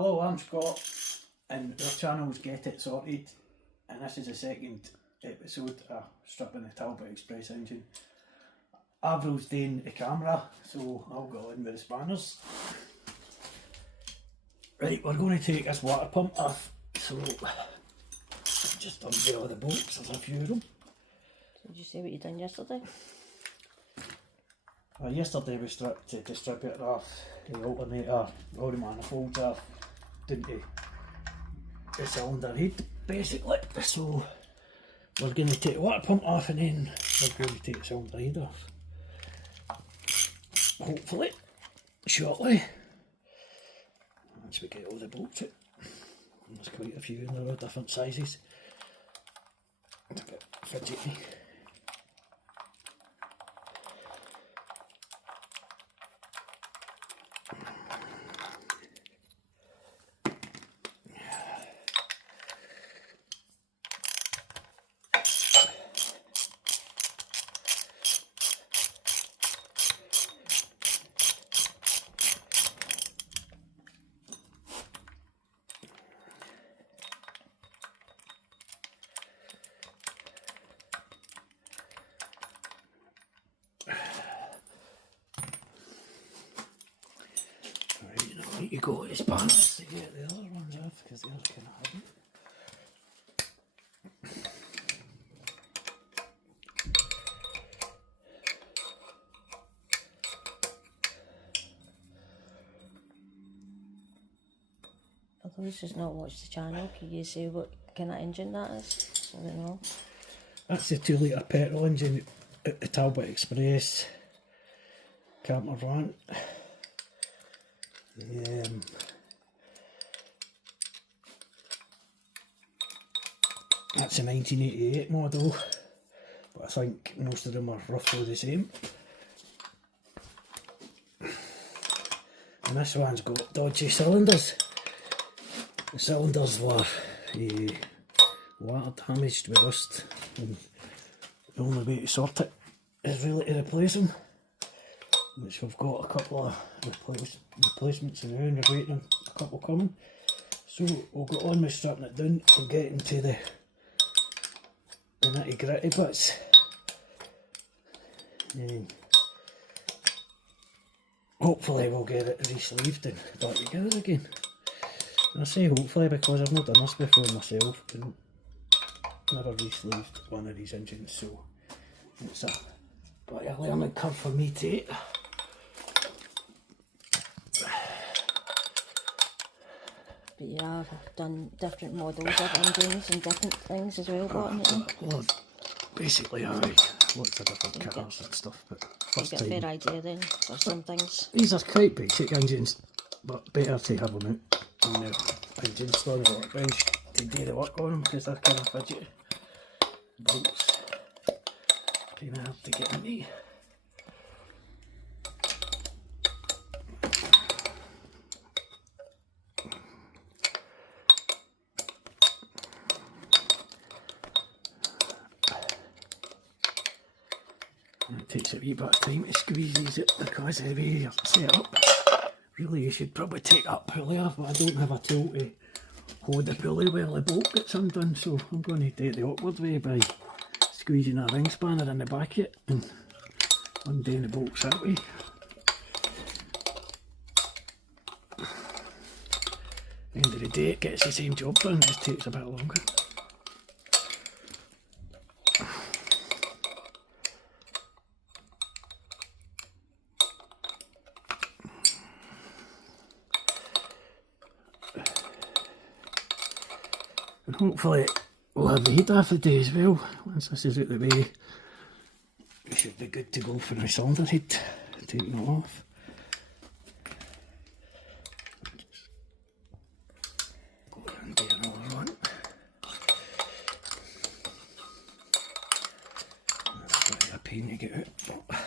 Hello, I'm Scott, and our channel's Get It Sorted, and this is the second episode of stripping the Talbot Express engine. Avril's doing the camera, so I'll go in with the spanners. Right, we're going to take this water pump off, so just unveil the bolts, there's a few of them. Did you say what you done yesterday? Yesterday we stripped the distributor off, the alternator, all the manifolds off, down to the cylinder head basically. So we're going to take the water pump off and then we're going to take the cylinder head off. Hopefully, shortly, once we get all the bolts out. There's quite a few and they're all different sizes. It's a bit fidgety. You go to his pants to get the other ones off because the other kind of hidden. For those who's not watched the channel, can you say what kind of engine that is? So they know. That's the 2 litre petrol engine at the Talbot Express camper van. That's a 1988 model, but I think most of them are roughly the same. And this one's got dodgy cylinders. The cylinders were water damaged with rust, and the only way to sort it is really to replace them, which we've got a couple of replacements in now and we're waiting on a couple coming. So we'll get on with stripping it down and getting to the nitty gritty bits. And hopefully we'll get it re-sleeved and back together again. And I say hopefully because I've not done this before myself and never re-sleeved one of these engines, so it's a bit of a learning curve for me to eat. But you have done different models of engines and different things as well, haven't you? Well, basically lots of different colours and stuff, but first you time. get a fair idea then for some things. These are quite basic engines, but better to have them out on the engine store or workbench to do the work on them because they're kind of fidgety. Bolts kind of hard to get into. It takes a wee bit of time to squeeze these out because of the way you're set up. Really, you should probably take that pulley off, but I don't have a tool to hold the pulley while the bolt gets undone, so I'm going to do it the awkward way by squeezing a ring spanner in the back of it and undoing the bolts that way. End of the day, it gets the same job done, just takes a bit longer. And hopefully we'll have the heat off the day as well. Once this is out of the way, we should be good to go for the cylinder head, taking it off. Just go and do another one. That's a bit of a pain to get out, but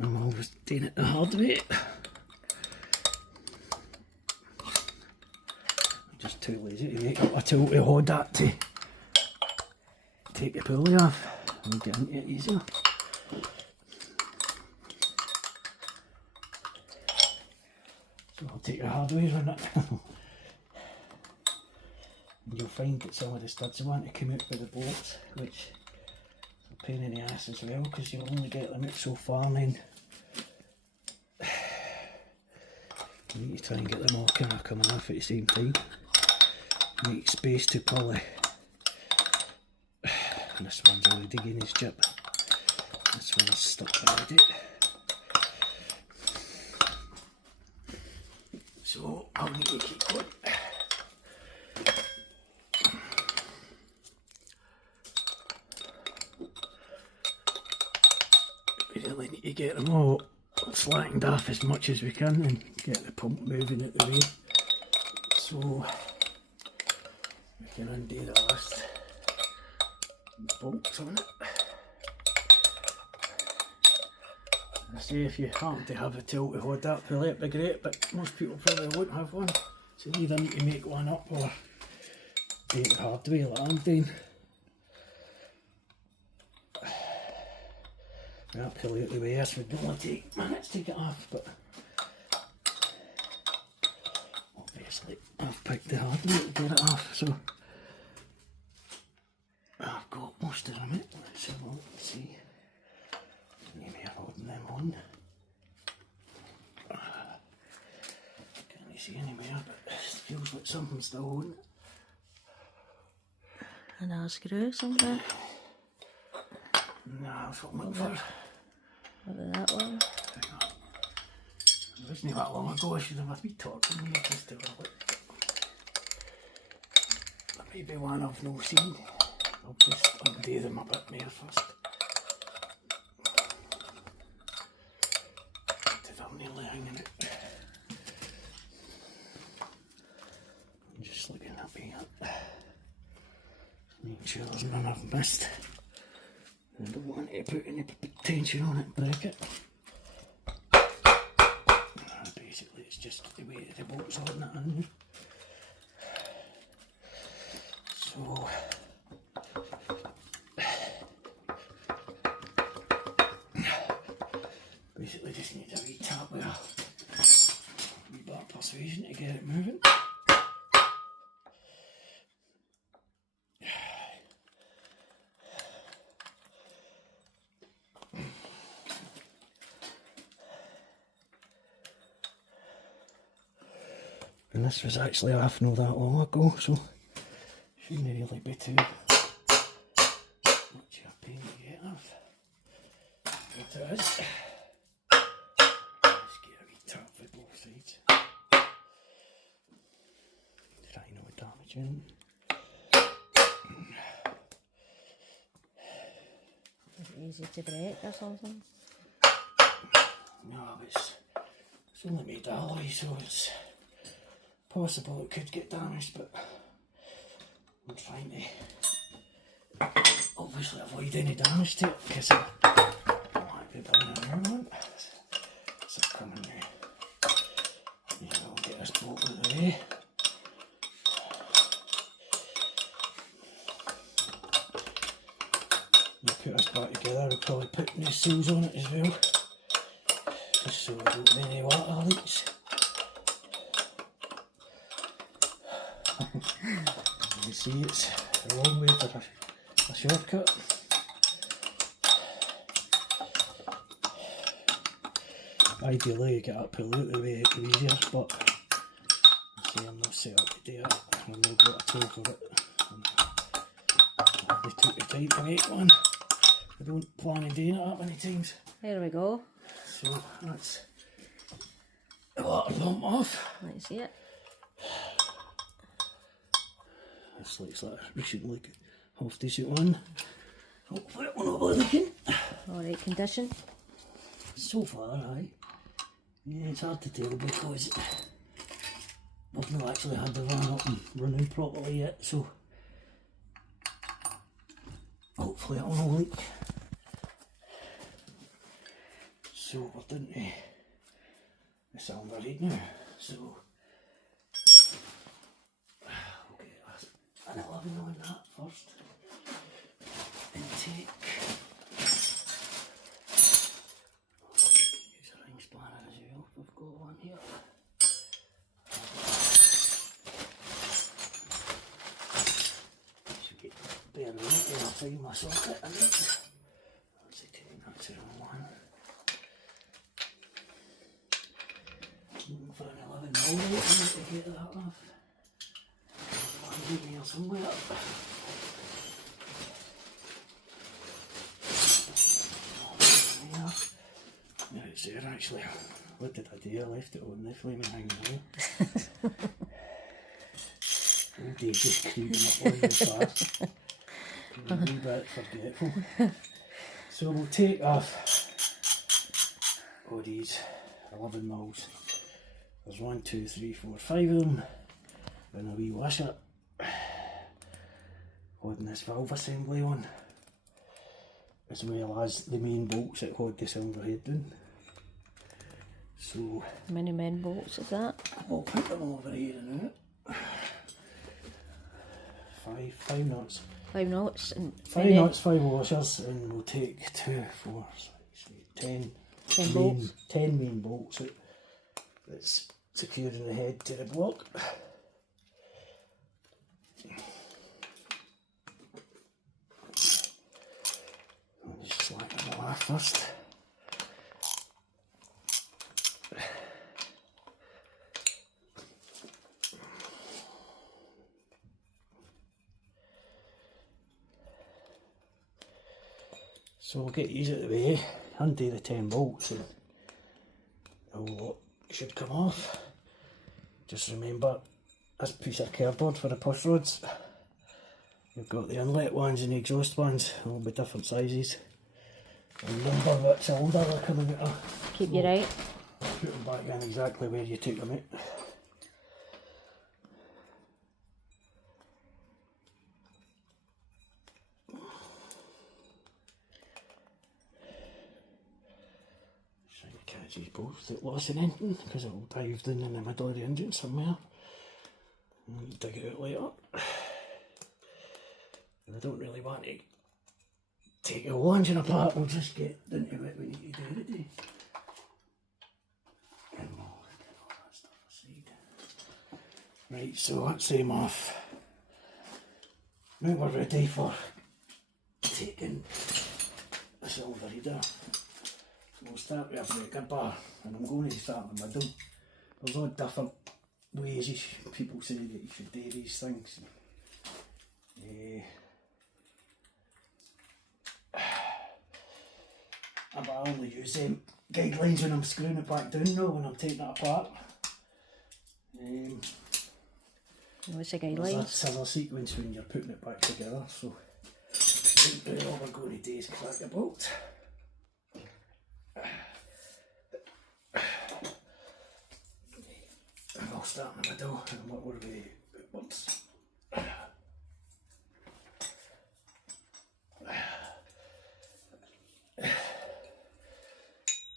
I'm always doing it the hard way. Just too lazy to make up a tool to hold that to take the pulley off and get into it easier. I'll take your hardware on it. And you'll find that some of the studs want to come out with the bolts, which is a pain in the ass as well, because you'll only get them out so far, and then you need to try and get them all kind of coming off at the same time. Make space to pull it. And this one's already getting his chip. This one's stuck already. So I'll need to keep going. We really need to get them all slackened off as much as we can and get the pump moving out the way. So we can undo the last bolts on it. I say if you happen to have a tool to hold that pulley, it'd be great, but most people probably won't have one. So you either need to make one up or do it the hard way like I'm doing. That pulley out the way, this would only take minutes to get off, but obviously I've picked the hard way to get it off, so I've got most of them out. Let's have a look and see. Maybe I'm holding them on. Can't really see anywhere, but it feels like something's still on. Another screw somewhere. No, that's what I'm looking for. What about that one? It wasn't that long ago, I should have a wee torch in here just to have a look. There may be one I've not seen. I'll just undo them a bit more first. They're nearly hanging out. I'm just looking up here. Making sure there's none I've missed. I don't want to put any tension on it and break it. Basically it's just the way the bolts holding it in. So basically just need a wee tap with a wee bit of persuasion to get it moving. And this was actually off not that long ago, so shouldn't really be too much of a pain to get off. But it is. Let's get a wee tap for both sides. Try no damage in. Is it easy to break or something? No, it's only made alloy, so it's possible it could get damaged, but I'm trying to obviously avoid any damage to it because I don't want to be buying another one. So come in there. Yeah, I'll get this bolt out of the way. You put this back together, I'll probably put new seals on it as well, just so we don't have any water leaks. You see, it's a long way for a shortcut. Ideally, you get that pulley out the way, it's easier, but see, I'm not set up to do it. I've not got a tool for it. They took the time to make one. I don't plan on doing it that many times. There we go. So that's the water pump off. Let's see it. This looks like a recently half decent one. Hopefully it will not be leaking. Alright condition. So far, aye. Yeah, it's hard to tell because I've not actually had the van up and running properly yet, so hopefully it will not leak. So we're down to the cylinder read now, so we'll get an 11 on that first. Intake. Use a ring spanner as well, we've got one here. find my socket in it. That's the 10, that's the wrong one. Looking for an 11 millimetre to get that off. One's in here somewhere. Yeah, it's there actually. What did I do? I left it on the flaming hanging wall. Old days just creeping up on you fast. A wee bit forgetful. So we'll take off all these 11 mils. There's 1, 2, 3, 4, 5 of them. And a wee washer holding this valve assembly on, as well as the main bolts that hold the cylinder head down. So how many main bolts is that? I'll put them over here in a minute. 5 knots. 5 knots and 5 knots, 5 washers, and we'll take 2, 4, 6, 8, 10 bolts. 10 main bolts that's securing the head to the block. I'll just slack them off first. So we'll get these out of the way, undo the 10 bolts and the whole lot should come off. Just remember this piece of cardboard for the push rods. We've got the inlet ones and the exhaust ones, they'll be different sizes. And number bits older they're coming out of. Keep you right. Put them back in exactly where you took them out. Catch these bolts that lost an engine because it will dive down in the middle of the engine somewhere and we'll dig it out later. And I don't really want to take the whole engine apart, we'll just get into it we need to do today. And we'll get all that stuff aside. Right, so that's them off. Now we're ready for taking the silver reader. We'll start with a breaker bar, and I'm going to start in the middle. There's all different ways people say that you should do these things. But I only use guidelines when I'm screwing it back down now, when I'm taking it apart. What's the There's a guidelines? scissor sequence when you're putting it back together, so all we're going to do is crack the bolt. And I'll start in the middle and work our way outwards.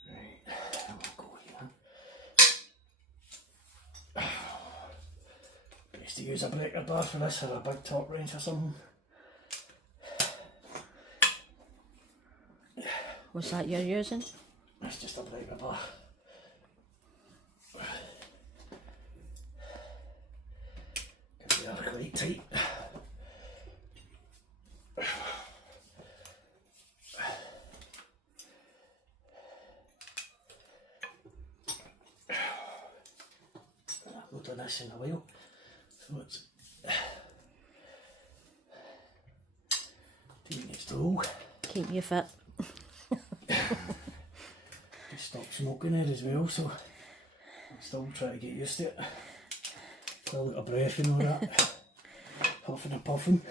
Right, and we'll go here. I used to use a breaker bar for this, or a big top wrench or something. What's that you're using? That's just a breaker bar. Because they are quite tight. I've not done this in a while, so it's 2 minutes to roll. Keep you fit. Just stopped smoking there as well, so I'm still trying to get used to it. Pull out a breath and all that. Huffing and puffing.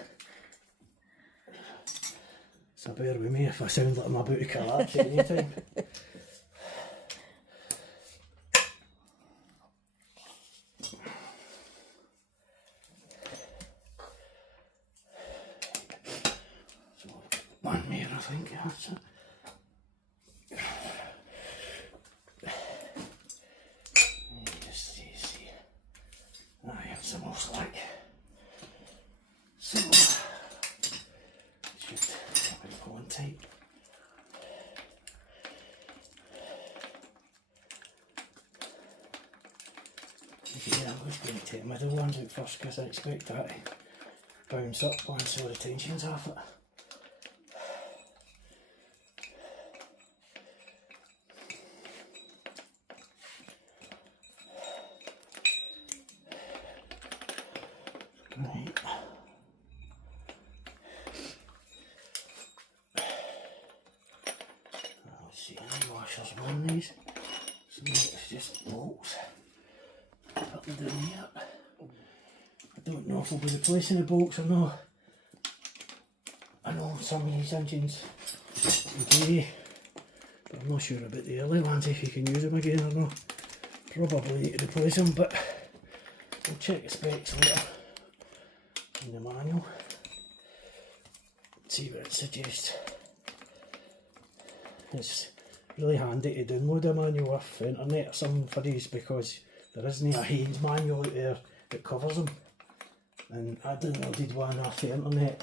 So bear with me if I sound like I'm about to collapse at any time. So one more, I think, that's it. Some more slack. So should have it on tight. Yeah, I'm just going to take the middle ones out first because I expect that to bounce up once all the tension's off it. washers on these. So it's just bolts up and down here. I don't know if we'll be replacing the bolts or not. I know some of these engines today, but I'm not sure about the early ones, if you can use them again or not. Probably need to replace them, but we'll check the specs later in the manual. See what it suggests. It's really handy to download a manual off the internet or something for these, because there isn't a Haynes manual out there that covers them. And I downloaded one off the internet,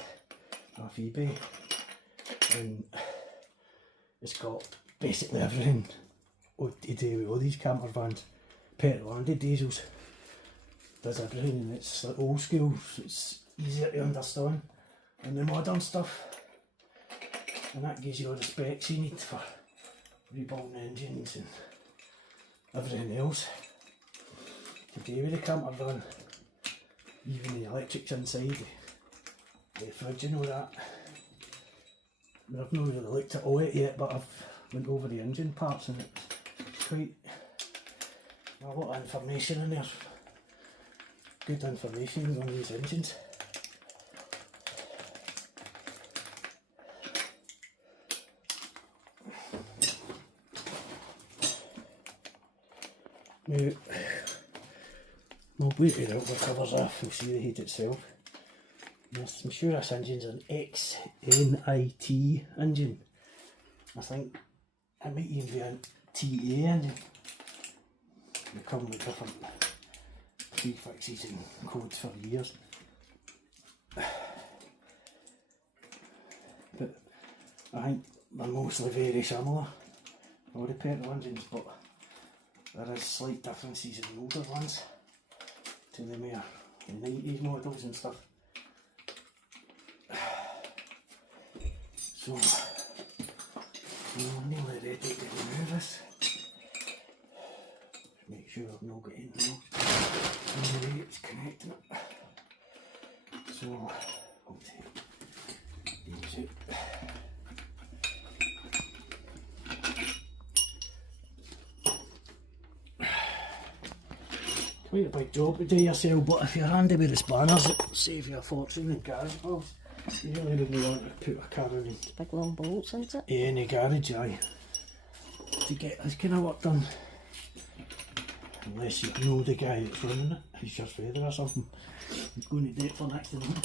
off eBay, and it's got basically everything to do with all these camper vans, petrol and diesels. Does everything, and it's like old school, so it's easier to understand than the modern stuff. And that gives you all the specs you need for rebuilding engines and everything else to do with the camper van. Even the electrics inside, the fridge and all that. I mean, I've not really looked at all it yet, but I've went over the engine parts and it's quite a lot of information in there. Good information on these engines. Now, we'll wait it out, the covers off, we'll see the heat itself. Yes, I'm sure this engine's an XNIT engine. I think it might even be a TA engine. They come with different prefixes and codes for years. But I think they're mostly very similar, all the petrol engines, but there is slight differences in the older ones to the more 90s models and stuff. So I'm nearly ready to remove this. Make sure I've not got anything else in the way it's connecting it. So I'll take these out. Quite a big job to do yourself, but if you're handy with the spanners, it'll save you a fortune in garage bills. You really wouldn't want to put a car in big long bolts, isn't it? in the garage, aye, to get this kind of work done. Unless you know the guy that's running it, he's your father or something, he's going to do it for next to nothing.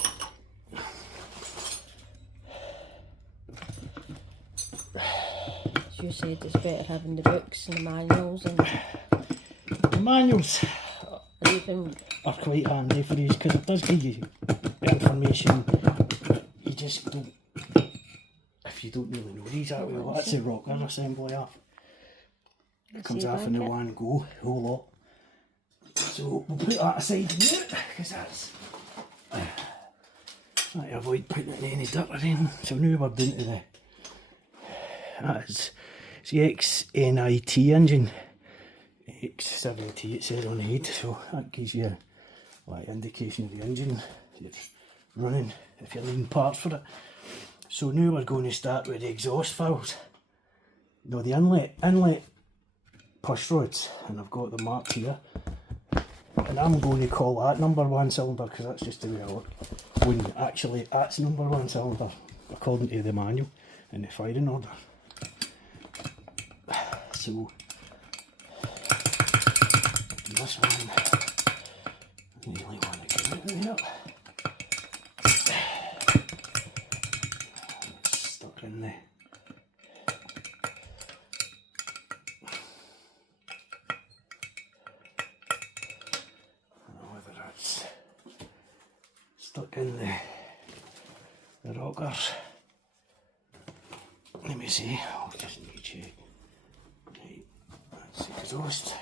As you said, it's better having the books and the manuals, and The manuals even are quite handy for these, because it does give you information you just don't, if you don't really know these that well. That's the rocker assembly off. It comes off in the one go, the whole lot. So we'll put that aside now, because that's trying to avoid putting it in any dirt or anything. So now we're down to the, that's the XNIT engine. X70 it says on the head, so that gives you like indication of the engine it's running if you're needing parts for it. So now we're going to start with the exhaust valves. No, the inlet push rods, and I've got them marked here. And I'm going to call that number 1 cylinder, because that's just the way I work. When actually that's number 1 cylinder according to the manual and the firing order. So this one, I really want to get out of here. It's stuck in there. I don't know whether that's stuck in the rockers. Let me see, I'll just need to check. Right, that's the exhaust.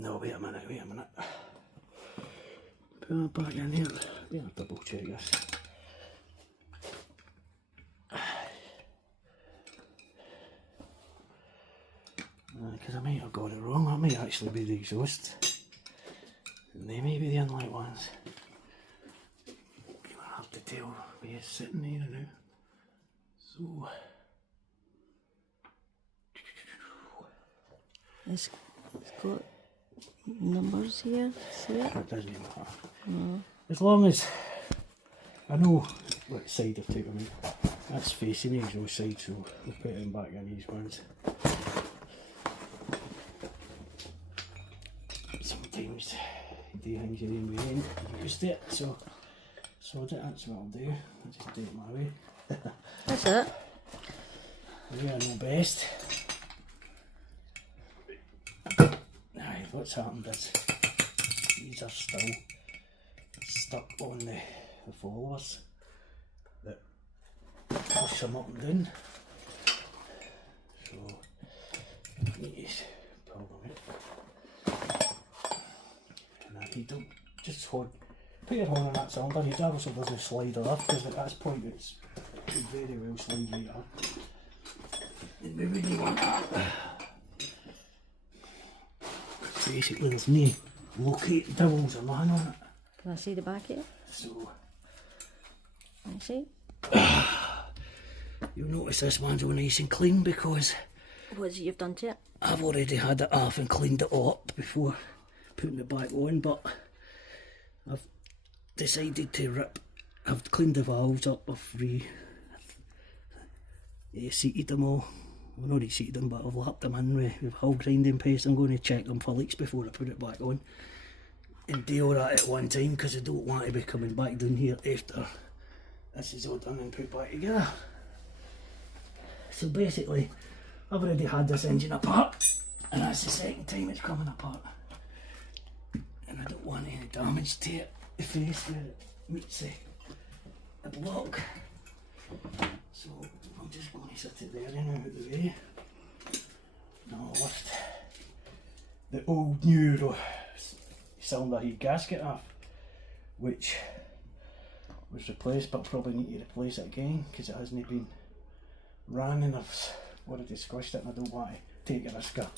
No, wait a minute. Put that back in here. We'll double check this. Because I might have got it wrong. That might actually be the exhaust. And they may be the inlet ones. You'll have to tell where it's sitting here now. So It's got numbers here, see it? it doesn't matter. No. As long as I know what side I've taken them out. That's facing the exhaust side, so we'll put them back in these ones. Sometimes you do things your own way and you used it, so that's what I'll do. I'll just do it my way. That's it. The way I know best. Aye, what's happened is these are still stuck on the followers that push them up and down. So I need to pull them out. And I need to just hold, put your hand on that cylinder. It obviously doesn't slide off because at this point it could very well slide right up. And we really want that. Basically there's no locate dowels or nothing on it. Can I see the back here? So Can you see? you'll notice this one's all nice and clean because What is it you've done to it? I've already had it off and cleaned it up before putting it back on, but I've decided to rip. I've cleaned the valves up, I've seated them all. Well, not reseated them, but I've lapped them in with hull grinding paste. I'm going to check them for leaks before I put it back on and do all that at one time because I don't want to be coming back down here after this is all done and put back together. So basically I've already had this engine apart and that's the second time it's coming apart, and I don't want any damage to it, the face where it meets the block. So I'm just going to set it there and out of the way. Now I'll lift the old new cylinder head gasket off, which was replaced, but probably need to replace it again because it hasn't been ran, and I've already squished it and I don't want to take a risk of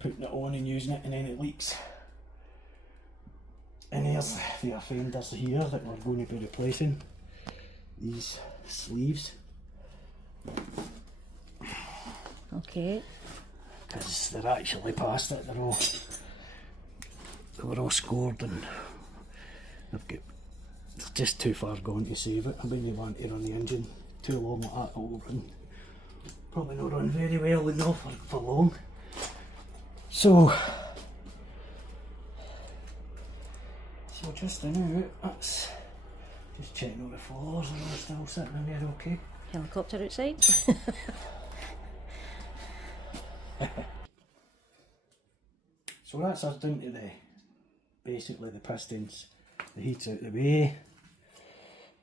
putting it on and using it and then it leaks. And there's the offenders here that we're going to be replacing, these sleeves. Okay. Because they're actually past it, they were all scored and they're just too far gone to save it. I mean, they want to run the engine too long like that, it'll run. Probably not run very well enough for long. So just now, that's just checking all the floors and they're still sitting in there okay. Helicopter outside. So that's us down to basically the pistons. The heat's out the way.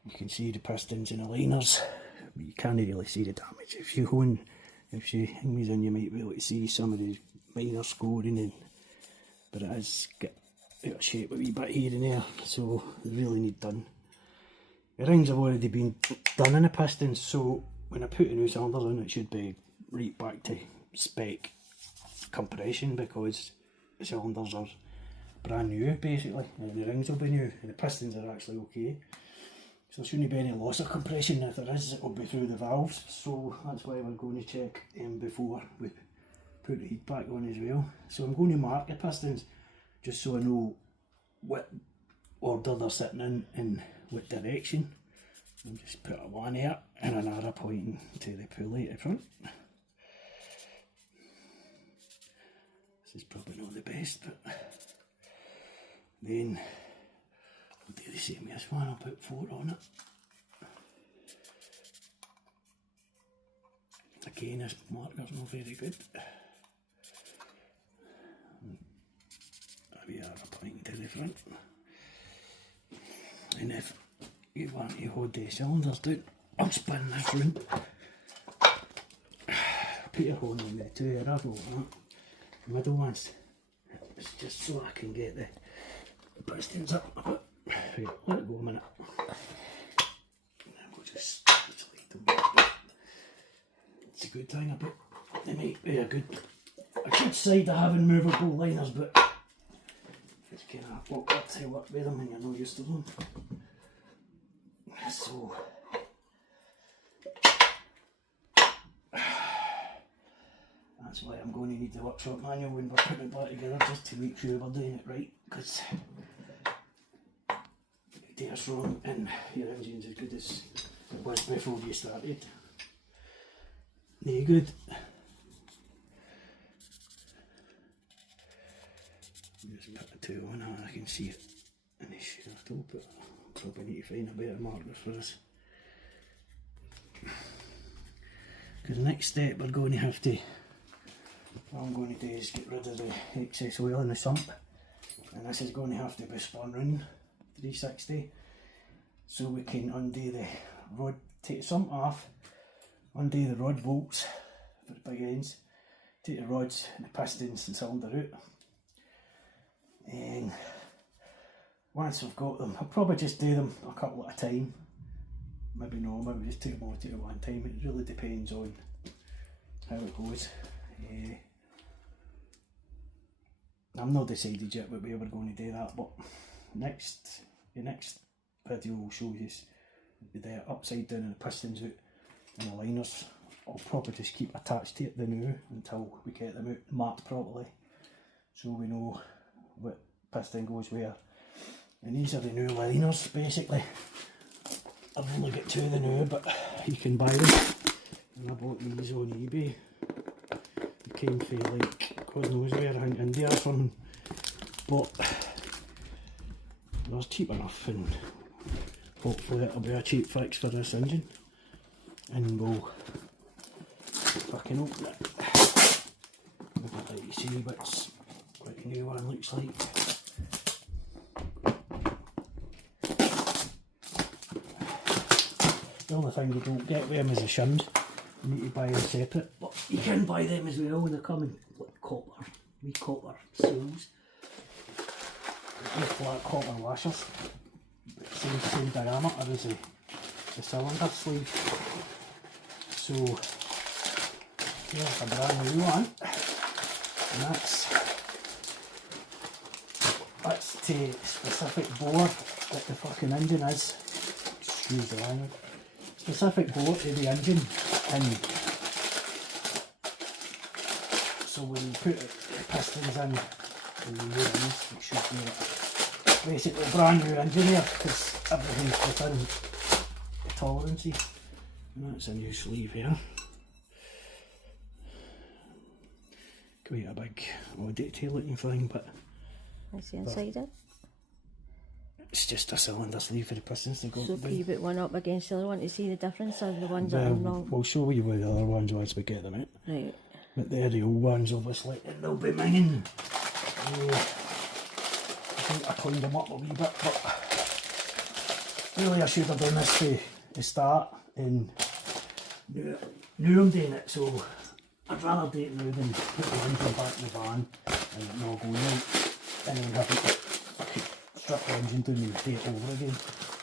You can see the pistons and the liners, but you can't really see the damage. If you hone, if you hangs in, you might be able to see some of the minor scoring, but it has got out of shape a wee bit here and there, so they really need done. The rings have already been done in the pistons, so when I put the new cylinders in, it should be right back to spec compression because the cylinders are brand new basically, and the rings will be new, and the pistons are actually okay. So there shouldn't be any loss of compression. If there is, it will be through the valves, so that's why we're going to check before we put the heat back on as well. So I'm going to mark the pistons just so I know what order they're sitting in and what direction. I'll just put a one here and an arrow pointing to the pulley at the front. This is probably not the best, but then I'll do the same as this one. I'll put 4 on it. Again, this marker's not very good. We are pointing to the front. And if you want to hold the cylinders down, I'll spin this round. Put your hand on the 2 here, I've got that. The middle ones. It's just so I can get the pistons up a bit. Right, let it go a minute. And we'll just slide them back. It's a good thing about they might be a good side of having movable liners, but it's kind of awkward to work with them when you're not used to them. So That's why I'm going to need the workshop manual when we're putting it back together, just to make sure we're doing it right, because you do us wrong and your engine's as good as it was before you started. No good. Just put the tool on it, I can see it in the shadow, but probably need to find a better marker for us. Because the next step we're going to have to, what I'm going to do is get rid of the excess oil in the sump, and this is going to have to be spun round 360 so we can undo the rod, take the sump off, undo the rod bolts for the big ends, take the rods and the pistons and cylinder out, and once we've got them, I'll probably just do them a couple at a time. Maybe no, maybe just take them all at one time. It really depends on how it goes. I'm not decided yet what way we're going to do that, but the next video will show you the upside down and the pistons out and the liners. I'll probably just keep attached to it the now until we get them out marked properly, so we know what piston goes where. And these are the new liners basically. I've only got two of the new, but you can buy them. And I bought these on eBay. They came for like God knows where, I think India or something. But they're cheap enough, and hopefully it'll be a cheap fix for this engine. And we'll fucking open it. I'd like to see what the new one looks like. The only thing you don't get with them is the shims. You need to buy them separate, but you can buy them as well when they come in like copper seals. With flat copper washers. Same diameter as the cylinder sleeve. So here's a brand new one. And that's to specific bore that the fucking engine is. Excuse the language. Specific bore to the engine, and so when you put the pistons in the new ones, it should be basically a brand new engine here, because everything's within the tolerances. And that's a new sleeve here. Quite a big detail looking thing, but that's the inside it. It's just a cylinder sleeve for the pistons to go. So can you put one up against the other one to see the difference, or the ones that are wrong? We'll show you where the other ones once we get them out. Right. But they're the old ones obviously, and they'll be minging. I think I cleaned them up a wee bit, but really I should have done this to the start, and now I'm doing it, so I'd rather do it now than put the engine back in the van and it not going right, and then have to strip the engine down and do it over again.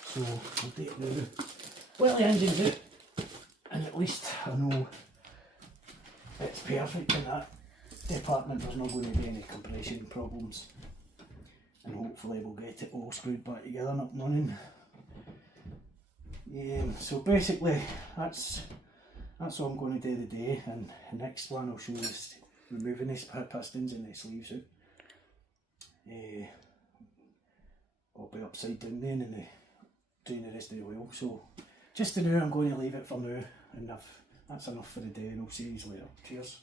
So I'll do it now. Well, the engine's out, and at least I know it's perfect in that department. There's not going to be any compression problems, and hopefully we'll get it all screwed back together and up and running. So basically that's all I'm going to do today, and the next one I'll show you is removing these pistons and the sleeves out. I'll be upside down then and doing the rest of the oil. So just for now I'm going to leave it for now, and that's enough for the day, and I'll see you later. Cheers.